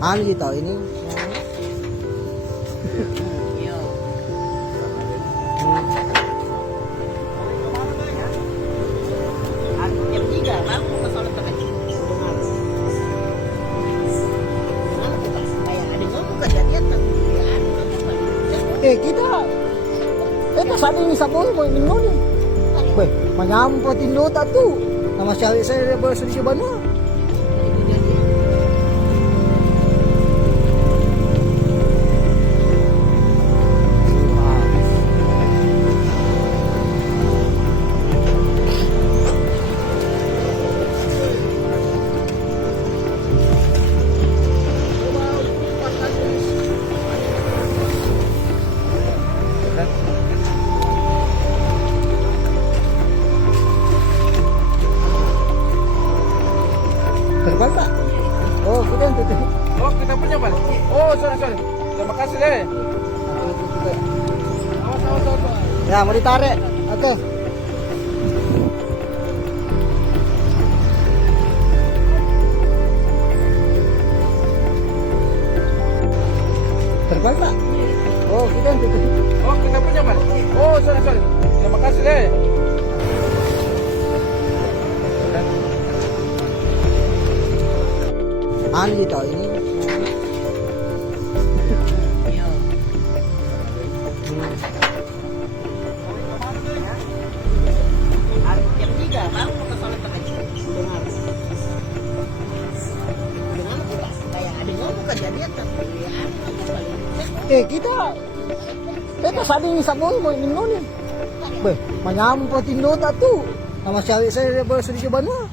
Ano dito? Ini? Jam 3 baru mau ke Solo Tengah. Kayak ada ngomong kejadian tapi kita sabi ni sa boy mingon ni. Weh, manyampo tindota tu. Nama cewek saya bersedih banget. Terbang tak? Oh, kita yang tutup. Oh, kita punya Bal. Oh, sorry. Terima kasih deh. Awas. Ya, mau ditarik. Oke. Terbang tak? Oh, kita yang tutup. Oh, kita punya Bal. Oh, sorry. Terima kasih deh. Ano dito? Ini? jam 3 baru mau ke Solo Tengah. Dengan kita kayak ada ngomong kejadian tapi kita sabi ni sa boy mingon ni. Weh, manyampo tindota tu. Nama cewek saya bersedih banget.